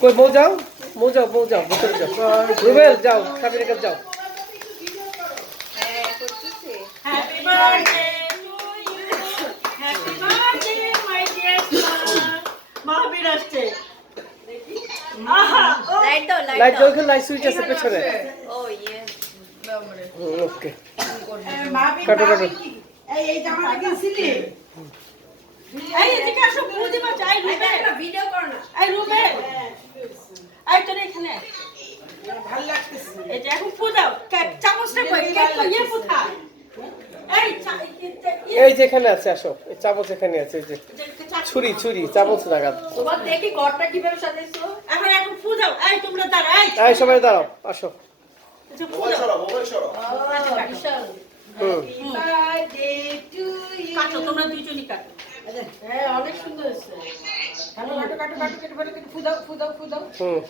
কই বউ যাও বউ যাও বউ যাও ভিতরে যাও রুবেল যাও সাবিনের কাছে যাও Happy birthday to you. Happy birthday, my dear son. Mahavir আসছে লাইট দাও লাইট লাইট দাও লাইট সুইচ আছে পেছনে ও ইয়ে ওকে কাটো, কাটো। এই এই জামাটা কিনছিলি এই এখন চামচটা কই? ইয়ে এই যেখানে আছে আসো। এই চামচ এখানে আছে এই যে। ছুরি ছুরি চামচ লাগাত তোমার দেখি ঘরটা কীভাবে সাজাইছো? এখন এখন ফু দাও। এই তোমরা দাঁড়া এই। সবাই দাঁড়াও আসো। ইউ কাটো। তোমরা দুইজনই কাটো। হ্যাঁ অনেক সুন্দর হয়েছে। কাটো কাটো কাটো কাটো কেটে ফুদাও ফুদাও ফুদাও হুম।